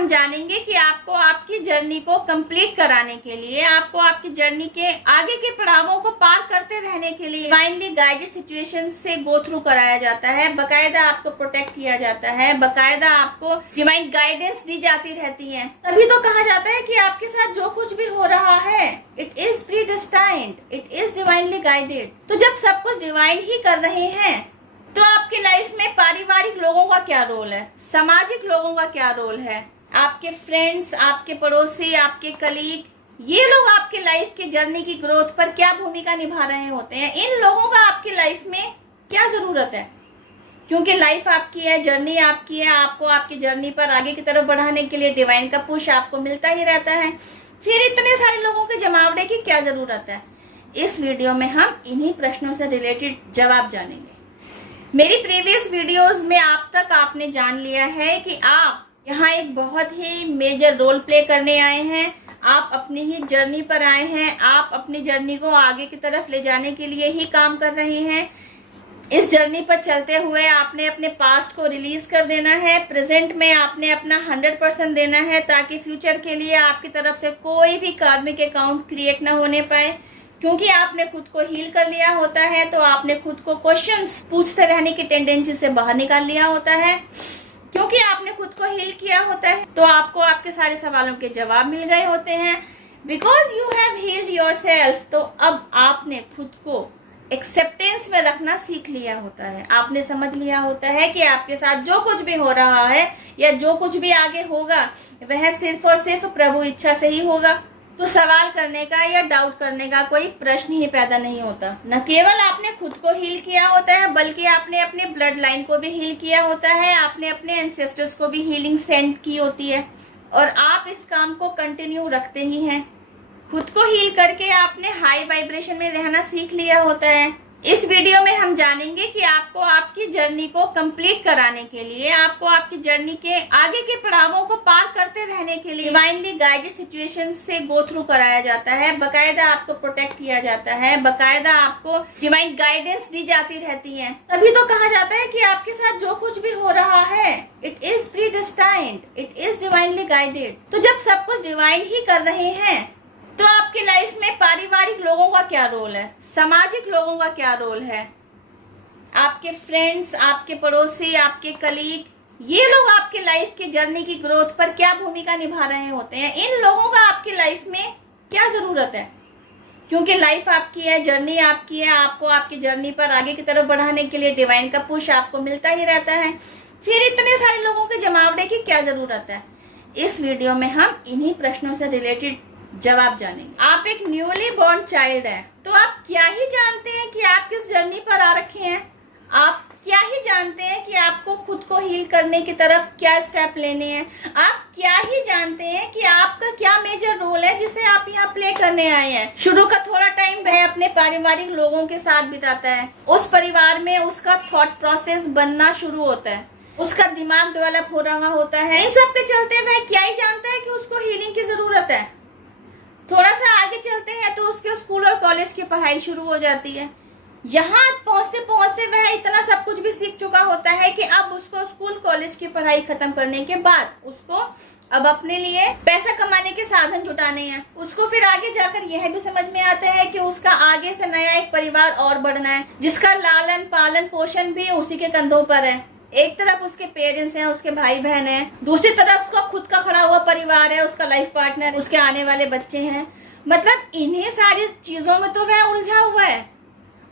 हम जानेंगे कि आपको आपकी जर्नी को कंप्लीट कराने के लिए, आपको आपकी जर्नी के आगे के पड़ावों को पार करते रहने के लिए डिवाइनली गाइडेड सिचुएशन से गो थ्रू कराया जाता है। बकायदा आपको प्रोटेक्ट किया जाता है, बकायदा आपको डिवाइन गाइडेंस दी जाती रहती है। तभी तो कहा जाता है कि आपके साथ जो कुछ भी हो रहा है it is predestined, it is divinely guided. तो जब सब कुछ डिवाइन ही कर रहे हैं तो आपकी लाइफ में पारिवारिक लोगों का क्या रोल है, सामाजिक लोगों का क्या रोल है, आपके फ्रेंड्स, आपके पड़ोसी, आपके कलीग, ये लोग आपके लाइफ की जर्नी की ग्रोथ पर क्या भूमिका निभा रहे होते हैं, इन लोगों का आपकी लाइफ में क्या जरूरत है। क्योंकि लाइफ आपकी है, जर्नी आपकी है, आपको आपकी जर्नी पर आगे की तरफ बढ़ाने के लिए डिवाइन का पुश आपको मिलता ही रहता है। फिर इतने सारे लोगों के जमावड़े की क्या जरूरत है। इस वीडियो में हम इन्हीं प्रश्नों से रिलेटेड जवाब जानेंगे। मेरी प्रीवियस वीडियोस में आप तक आपने जान लिया है कि आप यहाँ एक बहुत ही मेजर रोल प्ले करने आए हैं। आप अपनी ही जर्नी पर आए हैं, आप अपनी जर्नी को आगे की तरफ ले जाने के लिए ही काम कर रहे हैं। इस जर्नी पर चलते हुए आपने अपने पास्ट को रिलीज कर देना है, प्रेजेंट में आपने अपना 100% देना है, ताकि फ्यूचर के लिए आपकी तरफ से कोई भी कार्मिक अकाउंट क्रिएट ना होने पाए। क्योंकि आपने खुद को हील कर लिया होता है तो आपने खुद को क्वेश्चंस पूछते रहने की टेंडेंसी से बाहर निकाल लिया होता है। क्योंकि आपने खुद को हील किया होता है तो आपको आपके सारे सवालों के जवाब मिल गए होते हैं। Because you have healed yourself, तो अब आपने खुद को एक्सेप्टेंस में रखना सीख लिया होता है। आपने समझ लिया होता है कि आपके साथ जो कुछ भी हो रहा है या जो कुछ भी आगे होगा वह सिर्फ और सिर्फ प्रभु इच्छा से ही होगा। तो सवाल करने का या डाउट करने का कोई प्रश्न ही पैदा नहीं होता। न केवल आपने खुद को हील किया होता है बल्कि आपने अपने ब्लड लाइन को भी हील किया होता है, आपने अपने एंसेस्टर्स को भी हीलिंग सेंड की होती है और आप इस काम को कंटिन्यू रखते ही हैं। खुद को हील करके आपने हाई वाइब्रेशन में रहना सीख लिया होता है। इस वीडियो में हम जानेंगे कि आपको आपकी जर्नी को कंप्लीट कराने के लिए, आपको आपकी जर्नी के आगे के पड़ावों को पार करते रहने के लिए डिवाइनली गाइडेड सिचुएशन से गो थ्रू कराया जाता है। बकायदा आपको प्रोटेक्ट किया जाता है, बकायदा आपको डिवाइन गाइडेंस दी जाती रहती है। तभी तो कहा जाता है कि आपके साथ जो कुछ भी हो रहा है it is predestined, it is divinely guided. तो जब सब कुछ डिवाइन ही कर रहे हैं तो आपकी लाइफ में पारिवारिक लोगों का क्या रोल है, सामाजिक लोगों का क्या रोल है, आपके फ्रेंड्स, आपके पड़ोसी, आपके कलीग, ये लोग आपके लाइफ की जर्नी की ग्रोथ पर क्या भूमिका निभा रहे होते हैं, इन लोगों का आपकी लाइफ में क्या जरूरत है। क्योंकि लाइफ आपकी है, जर्नी आपकी है, आपको आपकी जर्नी पर आगे की तरफ बढ़ाने के लिए डिवाइन का पुश आपको मिलता ही रहता है। फिर इतने सारे लोगों के जमावड़े की क्या जरूरत है। इस वीडियो में हम इन्हीं प्रश्नों से रिलेटेड जवाब जानेंगे। आप एक न्यूली बॉर्न चाइल्ड हैं, तो आप क्या ही जानते हैं कि आप किस जर्नी पर आ रखे हैं। आप क्या ही जानते हैं कि आपको खुद को हील करने की तरफ क्या स्टेप लेने हैं। आप क्या ही जानते हैं कि आपका क्या मेजर रोल है जिसे आप यहाँ प्ले करने आए हैं। शुरू का थोड़ा टाइम वह अपने पारिवारिक लोगों के साथ बिताता है। उस परिवार में उसका थॉट प्रोसेस बनना शुरू होता है, उसका दिमाग डेवलप हो रहा होता है। इन सब के चलते वह क्या ही जानता है कि उसको हीलिंग की जरूरत है। थोड़ा सा आगे चलते हैं तो उसके स्कूल और कॉलेज की पढ़ाई शुरू हो जाती है। यहाँ पहुंचते पहुंचते वह इतना सब कुछ भी सीख चुका होता है कि अब उसको स्कूल कॉलेज की पढ़ाई खत्म करने के बाद उसको अब अपने लिए पैसा कमाने के साधन जुटाने हैं। उसको फिर आगे जाकर यह भी समझ में आता है कि उसका आगे से नया एक परिवार और बढ़ना है, जिसका लालन पालन पोषण भी उसी के कंधों पर है। एक तरफ उसके पेरेंट्स हैं, उसके भाई बहन हैं, दूसरी तरफ उसका खुद का खड़ा हुआ परिवार है, उसका लाइफ पार्टनर, उसके आने वाले बच्चे हैं। मतलब इन्हीं सारी चीजों में तो वह उलझा हुआ है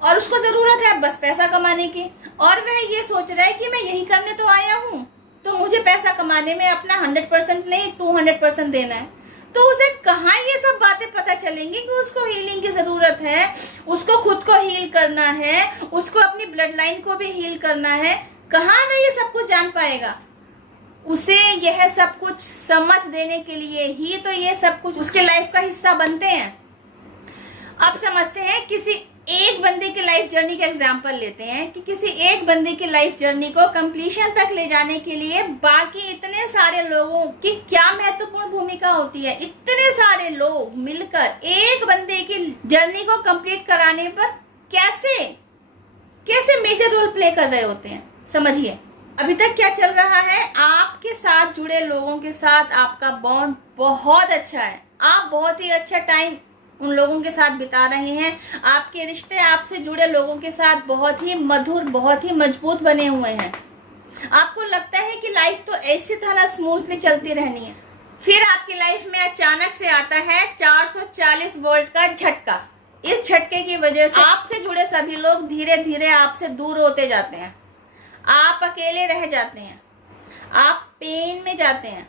और उसको जरूरत है बस पैसा कमाने की। और वह ये सोच रहा है कि मैं यही करने तो आया हूँ, तो मुझे पैसा कमाने में अपना 100% नहीं 200% देना है। तो उसे कहाँ ये सब बातें पता चलेंगी कि उसको हीलिंग की जरूरत है, उसको खुद को हील करना है, उसको अपनी ब्लड लाइन को भी हील करना है। कहाँ वह ये सब कुछ जान पाएगा। उसे यह सब कुछ समझ देने के लिए ही तो ये सब कुछ उसके लाइफ का हिस्सा बनते हैं। अब समझते हैं, किसी एक बंदे की लाइफ जर्नी का एग्जांपल लेते हैं कि किसी एक बंदे की लाइफ जर्नी को कंप्लीशन तक ले जाने के लिए बाकी इतने सारे लोगों की क्या महत्वपूर्ण भूमिका होती है। इतने सारे लोग मिलकर एक बंदे की जर्नी को कंप्लीट कराने पर कैसे कैसे मेजर रोल प्ले कर रहे होते हैं। समझिए, अभी तक क्या चल रहा है, आपके साथ जुड़े लोगों के साथ आपका बॉन्ड बहुत अच्छा है, आप बहुत ही अच्छा टाइम उन लोगों के साथ बिता रहे हैं, आपके रिश्ते आपसे जुड़े लोगों के साथ बहुत ही मधुर, बहुत ही मजबूत बने हुए हैं। आपको लगता है कि लाइफ तो ऐसी तरह स्मूथली चलती रहनी है, फिर आपकी लाइफ में अचानक से आता है 440 वोल्ट का झटका। इस झटके की वजह से आपसे जुड़े सभी लोग धीरे धीरे आपसे दूर होते जाते हैं, आप अकेले रह जाते हैं, आप पेन में जाते हैं,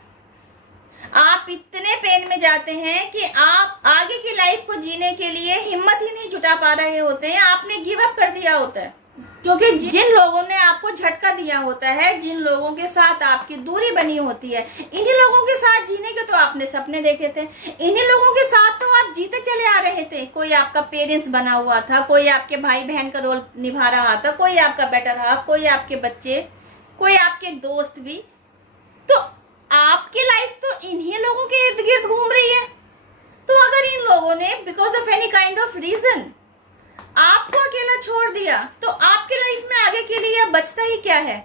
आप इतने पेन में जाते हैं कि आप आगे की लाइफ को जीने के लिए हिम्मत ही नहीं जुटा पा रहे होते हैं, आपने गिव अप कर दिया होता है। क्योंकि जिन लोगों ने आपको झटका दिया होता है, जिन लोगों के साथ आपकी दूरी बनी होती है, इन्हीं लोगों के साथ जीने के तो आपने सपने देखे थे, इन्हीं लोगों के साथ तो आप जीते चले आ रहे थे। कोई आपका पेरेंट्स बना हुआ था, कोई आपके भाई बहन का रोल निभा रहा था, कोई आपका बेटर हाफ, कोई आपके बच्चे, कोई आपके दोस्त भी। तो आपकी लाइफ तो इन्हीं लोगों के इर्द गिर्द घूम रही है। तो अगर इन लोगों ने because of any kind of reason आपको अकेला छोड़ दिया, तो आपके लाइफ में आगे के लिए बचता ही क्या है?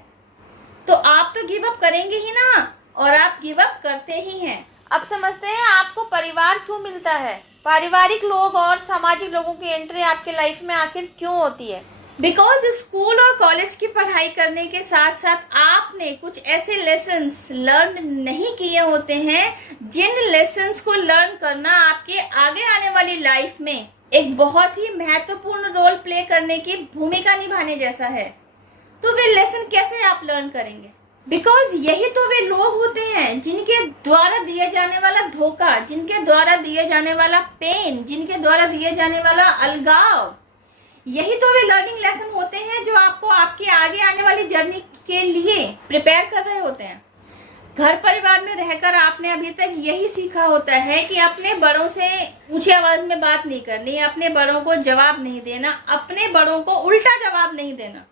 तो आप तो गिव अप करेंगे ही ना, और आप गिव अप करते ही हैं। अब समझते हैं आपको परिवार क्यों मिलता है, पारिवारिक लोग और सामाजिक लोगों की एंट्री आपके लाइफ में आखिर क्यों होती है। बिकॉज स्कूल और कॉलेज की पढ़ाई करने के साथ साथ आपने कुछ ऐसे लेसन्स लर्न नहीं किए होते हैं, जिन लेसन्स को लर्न करना आपके आगे आने वाली लाइफ में एक बहुत ही महत्वपूर्ण रोल प्ले करने की भूमिका निभाने जैसा है। तो वे लेसन कैसे आप लर्न करेंगे? बिकॉज यही तो वे लोग होते हैं जिनके द्वारा दिए जाने वाला धोखा, जिनके द्वारा दिए जाने वाला पेन, जिनके द्वारा दिए जाने वाला अलगाव, यही तो वे लर्निंग लेसन होते हैं जो आपको आपके आगे आने वाली जर्नी के लिए प्रिपेयर कर रहे होते हैं। घर परिवार में रहकर आपने अभी तक यही सीखा होता है कि अपने बड़ों से ऊंची आवाज में बात नहीं करनी, अपने बड़ों को जवाब नहीं देना, अपने बड़ों को उल्टा जवाब नहीं देना,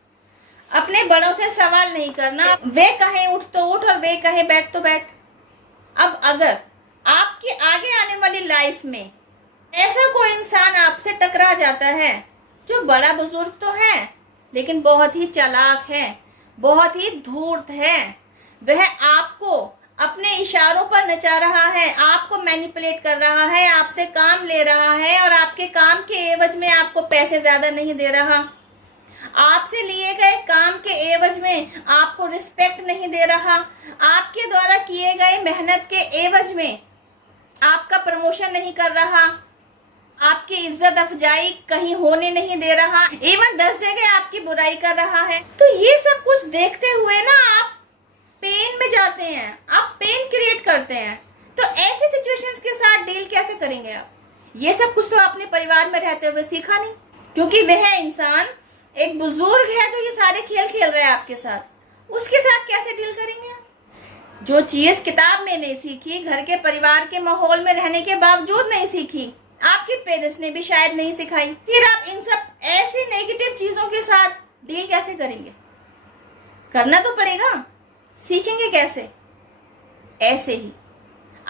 अपने बड़ों से सवाल नहीं करना, वे कहे उठ तो उठ और वे कहे बैठ तो बैठ। अब अगर आपकी आगे आने वाली लाइफ में ऐसा कोई इंसान आपसे टकरा जाता है जो बड़ा बुजुर्ग तो है लेकिन बहुत ही चालाक है, बहुत ही धूर्त है, वह आपको अपने इशारों पर नचा रहा है, आपको मैनिपुलेट कर रहा है, आपसे काम ले रहा है और आपके काम के एवज में आपको पैसे ज्यादा नहीं दे रहा, आपसे लिए गए काम के एवज में आपको रिस्पेक्ट नहीं दे रहा, आपके द्वारा किए गए मेहनत के एवज में आपका प्रमोशन नहीं कर रहा, आपकी इज्जत अफजाई कहीं होने नहीं दे रहा, एवं 10 जगह आपकी बुराई कर रहा है। तो ये सब कुछ देखते हुए ना आप पेन में जाते हैं, आप पेन क्रिएट करते हैं। तो ऐसी सिचुएशंस के साथ डील कैसे करेंगे आप? ये सब कुछ तो आपने परिवार में रहते हुए सीखा नहीं, क्योंकि वह इंसान एक बुजुर्ग है जो ये सारे खेल खेल रहे हैं आपके साथ, उसके साथ कैसे डील करेंगे आप? जो चीज किताब में नहीं सीखी, घर के परिवार के माहौल में रहने के बावजूद नहीं सीखी, आपके पेरेंट्स ने भी शायद नहीं सिखाई, फिर आप इन सब ऐसी नेगेटिव चीजों के साथ डील कैसे करेंगे? करना तो पड़ेगा, सीखेंगे कैसे? ऐसे ही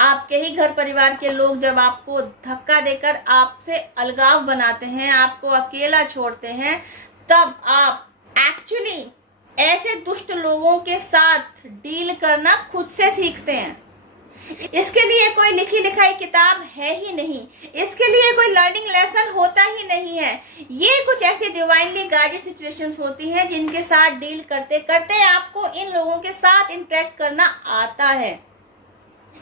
आपके ही घर परिवार के लोग जब आपको धक्का देकर आपसे अलगाव बनाते हैं, आपको अकेला छोड़ते हैं, तब आप एक्चुअली ऐसे दुष्ट लोगों के साथ डील करना खुद से सीखते हैं। इसके लिए कोई लिखी लिखाई किताब है ही नहीं, इसके लिए कोई लर्निंग लेसन होता ही नहीं है। ये कुछ ऐसी डिवाइनली गाइडेड सिचुएशंस होती हैं जिनके साथ डील करते करते आपको इन लोगों के साथ इंटरेक्ट करना आता है।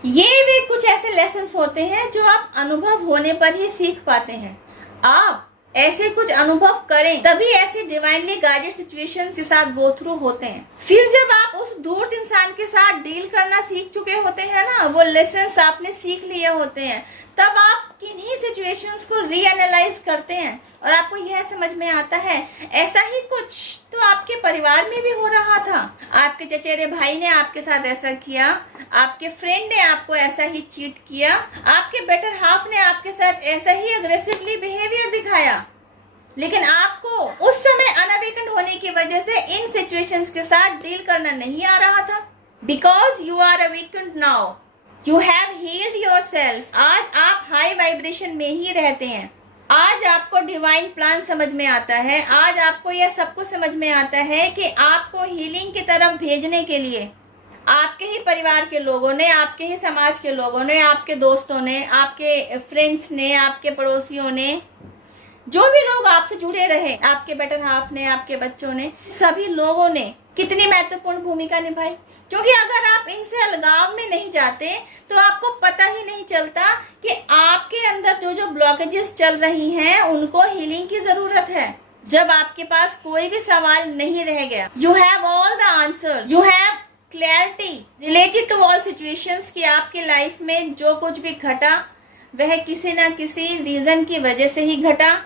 ये वे कुछ ऐसे लेसन्स होते हैं जो आप अनुभव होने पर ही सीख पाते हैं। आप ऐसे कुछ अनुभव करें तभी ऐसे डिवाइनली गाइडेड सिचुएशंस के साथ गो थ्रू होते हैं। फिर जब आप उस दूर इंसान के साथ डील करना सीख चुके होते हैं ना, वो लेसन्स आपने सीख लिए होते हैं, तब आप किन्हीं सिचुएशंस को रीएनालाइज करते हैं और आपको यह समझ में आता है ऐसा ही कुछ तो आपके परिवार में भी हो रहा था। आपके चचेरे भाई ने आपके साथ ऐसा किया, आपके फ्रेंड ने आपको ऐसा ही चीट किया, आपके बेटर हाफ ने आपके साथ ऐसा ही अग्रेसिवली बिहेवियर दिखाया, लेकिन आपको उस समय अनअवेकन होने की वजह से इन सिचुएशंस के साथ डील करना नहीं आ रहा था। Because you are awakened now, you have healed yourself. आज आप हाई वाइब्रेशन में ही रहते हैं, आज आपको डिवाइन प्लान समझ में आता है, आज आपको यह सब कुछ समझ में आता है कि आपको हीलिंग की तरफ भेजने के लिए आपके ही परिवार के लोगों ने, आपके ही समाज के लोगों ने, आपके दोस्तों ने, आपके फ्रेंड्स ने, आपके पड़ोसियों ने, जो भी लोग आपसे जुड़े रहे, आपके बेटर हाफ ने, आपके बच्चों ने, सभी लोगों ने कितनी महत्वपूर्ण भूमिका निभाई। क्योंकि अगर आप इनसे अलगाव में नहीं जाते तो आपको पता ही नहीं चलता कि आपके अंदर जो जो ब्लॉकेजेस चल रही हैं उनको हीलिंग की जरूरत है। जब आपके पास कोई भी सवाल नहीं रह गया, you have all the answers, you have clarity related to all situations कि आपकी लाइफ में जो कुछ भी घटा वह किसी ना किसी रीजन की वजह से ही घटा,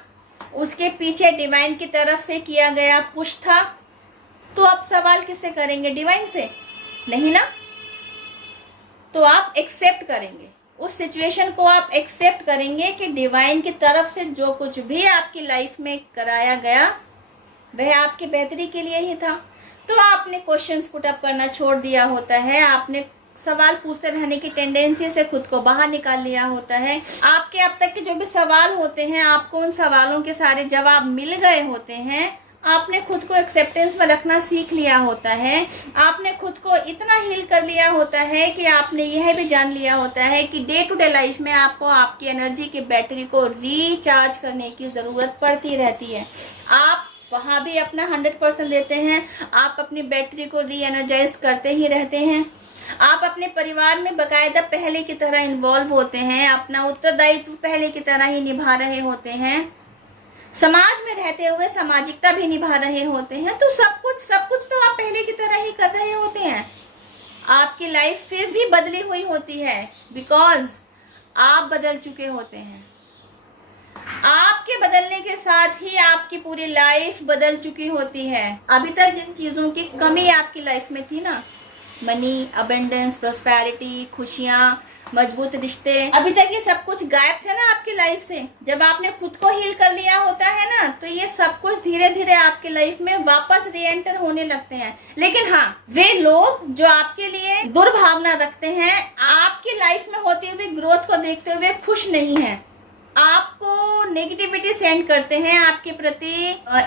उसके पीछे डिवाइन की तरफ से किया गया पुश था, तो आप सवाल किससे करेंगे? डिवाइन से नहीं ना। तो आप एक्सेप्ट करेंगे उस सिचुएशन को, आप एक्सेप्ट करेंगे कि डिवाइन की तरफ से जो कुछ भी आपकी लाइफ में कराया गया वह आपकी बेहतरी के लिए ही था। तो आपने क्वेश्चंस पुट अप करना छोड़ दिया होता है, आपने सवाल पूछते रहने की टेंडेंसी से खुद को बाहर निकाल लिया होता है। आपके अब तक के जो भी सवाल होते हैं, आपको उन सवालों के सारे जवाब मिल गए होते हैं। आपने खुद को एक्सेप्टेंस में रखना सीख लिया होता है। आपने खुद को इतना हील कर लिया होता है कि आपने यह भी जान लिया होता है कि डे टू डे लाइफ में आपको आपकी एनर्जी की बैटरी को रिचार्ज करने की जरूरत पड़ती रहती है। आप वहां भी अपना 100% देते हैं, आप अपनी बैटरी को री एनर्जाइज करते ही रहते हैं। आप अपने परिवार में बकायदा पहले की तरह इन्वॉल्व होते हैं, अपना उत्तरदायित्व पहले की तरह ही निभा रहे होते हैं, समाज में रहते हुए सामाजिकता भी निभा रहे होते हैं। तो सब कुछ तो आप पहले की तरह ही कर रहे होते हैं। आपकी लाइफ फिर भी बदली हुई होती है बिकॉज आप बदल चुके होते हैं। आपके बदलने के साथ ही आपकी पूरी लाइफ बदल चुकी होती है। अभी तक जिन चीजों की कमी आपकी लाइफ में थी ना, मनी, अबेंडेंस, प्रोस्पेरिटी, खुशियां, मजबूत रिश्ते, अभी तक ये सब कुछ गायब थे ना आपकी लाइफ से। जब आपने खुद को हील कर लिया होता है ना, तो ये सब कुछ धीरे धीरे आपकी लाइफ में वापस री एंटर होने लगते हैं। लेकिन हाँ, वे लोग जो आपके लिए दुर्भावना रखते हैं, आपकी लाइफ में होती हुई ग्रोथ को देखते हुए खुश नहीं है, आपको नेगेटिविटी सेंड करते हैं, आपके प्रति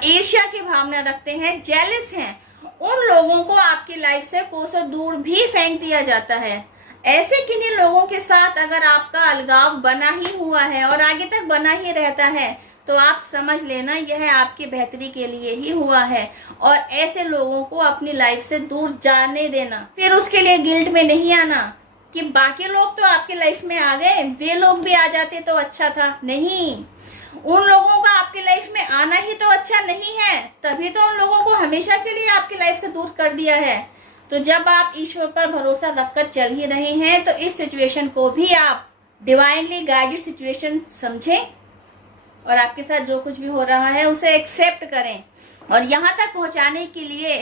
ईर्ष्या की भावना रखते हैं, जेलस हैं, उन लोगों को आपकी लाइफ से कोसों दूर भी फेंक दिया जाता है। ऐसे किन्हीं लोगों के साथ अगर आपका अलगाव बना ही हुआ है और आगे तक बना ही रहता है, तो आप समझ लेना यह आपकी बेहतरी के लिए ही हुआ है। और ऐसे लोगों को अपनी लाइफ से दूर जाने देना, फिर उसके लिए गिल्ट में नहीं आना कि बाकी लोग तो आपकी लाइफ में आ गए, वे लोग भी आ जाते तो अच्छा था। नहीं, उन लोगों का आपकी लाइफ में आना ही तो अच्छा नहीं है, तभी तो उन लोगों को हमेशा के लिए आपकी लाइफ से दूर कर दिया है। तो जब आप ईश्वर पर भरोसा रखकर चल ही रहे हैं, तो इस सिचुएशन को भी आप डिवाइनली गाइडेड सिचुएशन समझें और आपके साथ जो कुछ भी हो रहा है उसे एक्सेप्ट करें। और यहाँ तक पहुंचाने के लिए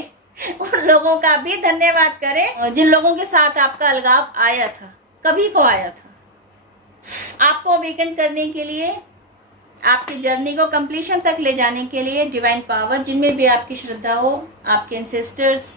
उन लोगों का भी धन्यवाद करें जिन लोगों के साथ आपका अलगाव आया था, कभी को आया था। आपको अवेकन करने के लिए, आपकी जर्नी को कंप्लीशन तक ले जाने के लिए डिवाइन पावर, जिनमें भी आपकी श्रद्धा हो, आपके एंसेस्टर्स,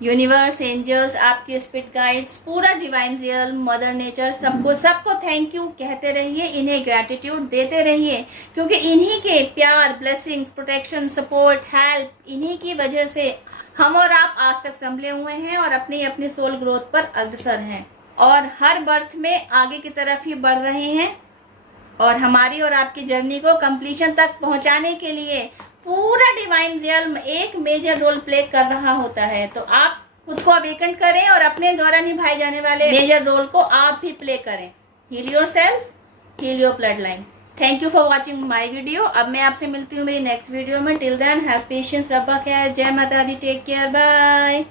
यूनिवर्स, एंजल्स, आपके स्पिरिट गाइड्स, पूरा डिवाइन रियल, मदर नेचर, सबको थैंक यू कहते रहिए, इन्हें ग्रैटिट्यूड देते रहिए, क्योंकि इन्हीं के प्यार, ब्लेसिंग्स, प्रोटेक्शन, सपोर्ट, हेल्प, इन्हीं की वजह से हम और आप आज तक संभले हुए हैं और अपनी अपनी सोल ग्रोथ पर अग्रसर हैं और हर बर्थ में आगे की तरफ ही बढ़ रहे हैं। और हमारी और आपकी जर्नी को कंप्लीशन तक पहुंचाने के लिए पूरा डिवाइन रियल्म एक मेजर रोल प्ले कर रहा होता है। तो आप खुद को अवेकन करें और अपने द्वारा निभाए जाने वाले मेजर रोल को आप भी प्ले करें। Heal yourself, heal your blood line. Thank you for watching my video. अब मैं आपसे मिलती हूँ मेरी नेक्स्ट वीडियो में। टिल देन हैव पेशेंस, रब्बा खैर, जय माता दी, टेक केयर, बाय।